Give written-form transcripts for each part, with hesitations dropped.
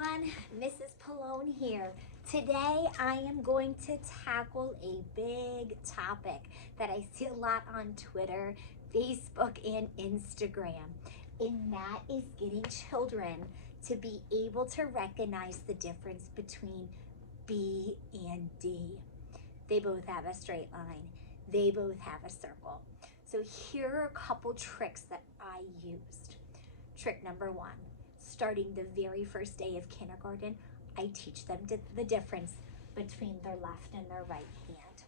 Everyone, Mrs. Pallone here. Today I am going to tackle a big topic that I see a lot on Twitter, Facebook, and Instagram, and that is getting children to be able to recognize the difference between B and D. They both have a straight line. They both have a circle. So here are a couple tricks that I used. Trick number one, starting the very first day of kindergarten, I teach them the difference between their left and their right hand.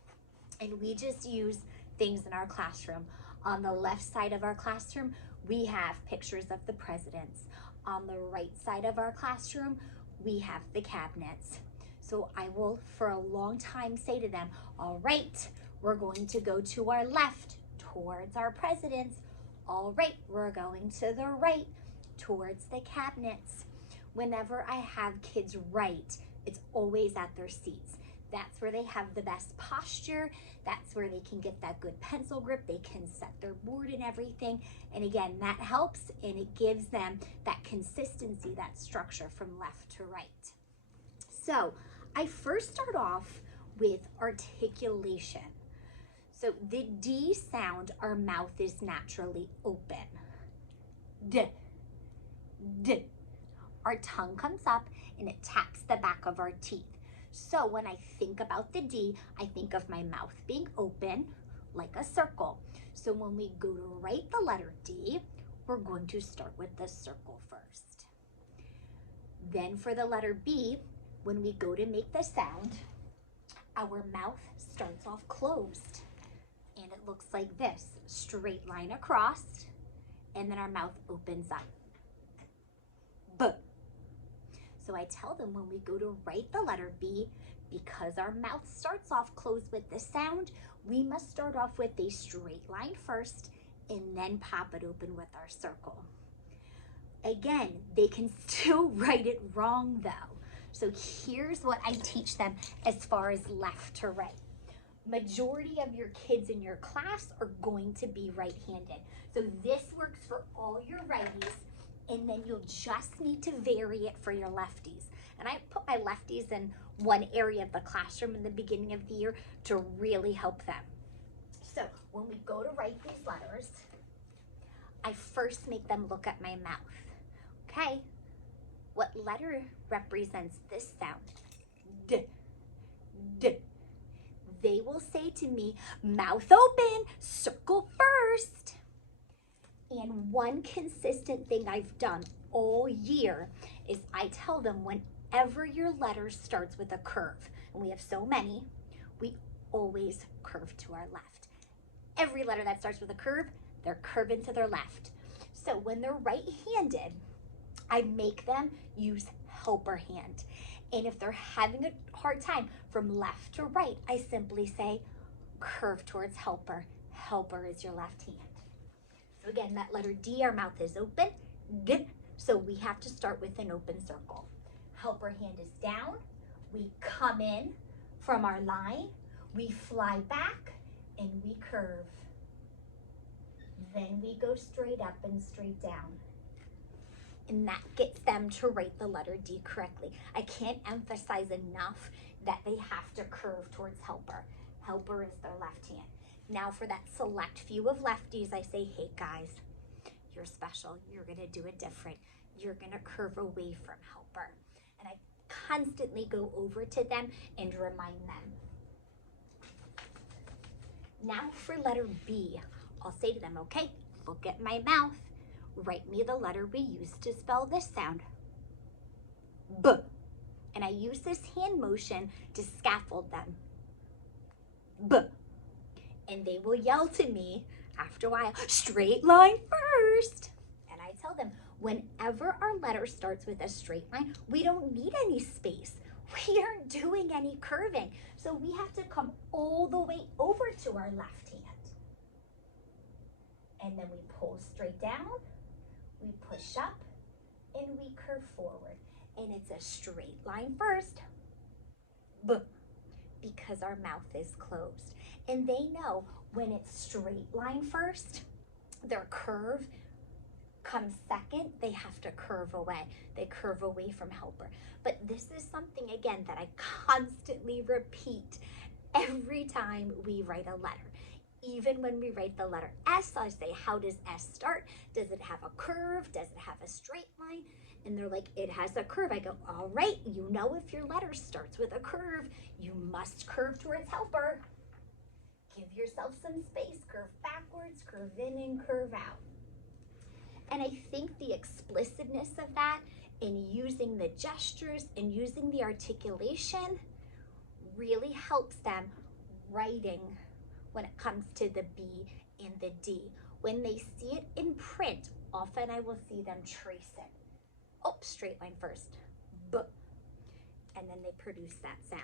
And we just use things in our classroom. On the left side of our classroom, we have pictures of the presidents. On the right side of our classroom, we have the cabinets. So I will, for a long time, say to them, all right, we're going to go to our left towards our presidents. All right, we're going to the right towards the cabinets. Whenever I have kids write, it's always at their seats. That's where they have the best posture. That's where they can get that good pencil grip. They can set their board and everything. And again, that helps and it gives them that consistency, that structure from left to right. So I first start off with articulation. So the D sound, our mouth is naturally open. D, D. Our tongue comes up and it taps the back of our teeth. So when I think about the D, I think of my mouth being open like a circle. So when we go to write the letter D, we're going to start with the circle first. Then for the letter B, when we go to make the sound, our mouth starts off closed. And it looks like this, straight line across, and then our mouth opens up. B. So I tell them when we go to write the letter B, because our mouth starts off closed with the sound, we must start off with a straight line first and then pop it open with our circle. Again, they can still write it wrong though. So here's what I teach them as far as left to right. Majority of your kids in your class are going to be right-handed. So this works for all your righties, and then you'll just need to vary it for your lefties. And I put my lefties in one area of the classroom in the beginning of the year to really help them. So when we go to write these letters, I first make them look at my mouth. Okay, what letter represents this sound? D, D. They will say to me, mouth open, circle first. And one consistent thing I've done all year is I tell them whenever your letter starts with a curve, and we have so many, we always curve to our left. Every letter that starts with a curve, they're curving to their left. So when they're right-handed, I make them use helper hand. And if they're having a hard time from left to right, I simply say, curve towards helper. Helper is your left hand. So again, that letter D, our mouth is open. D, so we have to start with an open circle. Helper hand is down. We come in from our line. We fly back and we curve. Then we go straight up and straight down. And that gets them to write the letter D correctly. I can't emphasize enough that they have to curve towards helper. Helper is their left hand. Now for that select few of lefties, I say, hey guys, you're special. You're gonna do it different. You're gonna curve away from helper. And I constantly go over to them and remind them. Now for letter B, I'll say to them, okay, look at my mouth. Write me the letter we use to spell this sound. B. And I use this hand motion to scaffold them. B. And they will yell to me after a while, straight line first. And I tell them, whenever our letter starts with a straight line, we don't need any space. We aren't doing any curving. So we have to come all the way over to our left hand. And then we pull straight down. We push up and we curve forward. And it's a straight line first, B, because our mouth is closed. And they know when it's straight line first, their curve comes second, they have to curve away. They curve away from helper. But this is something, again, that I constantly repeat every time we write a letter. Even when we write the letter S, I say, how does S start? Does it have a curve? Does it have a straight line? And they're like, it has a curve. I go, all right, you know, if your letter starts with a curve, you must curve towards helper. Give yourself some space, curve backwards, curve in, and curve out. And I think the explicitness of that in using the gestures and using the articulation really helps them writing when it comes to the B and the D. When they see it in print, often I will see them trace it. Oh, straight line first, B, and then they produce that sound.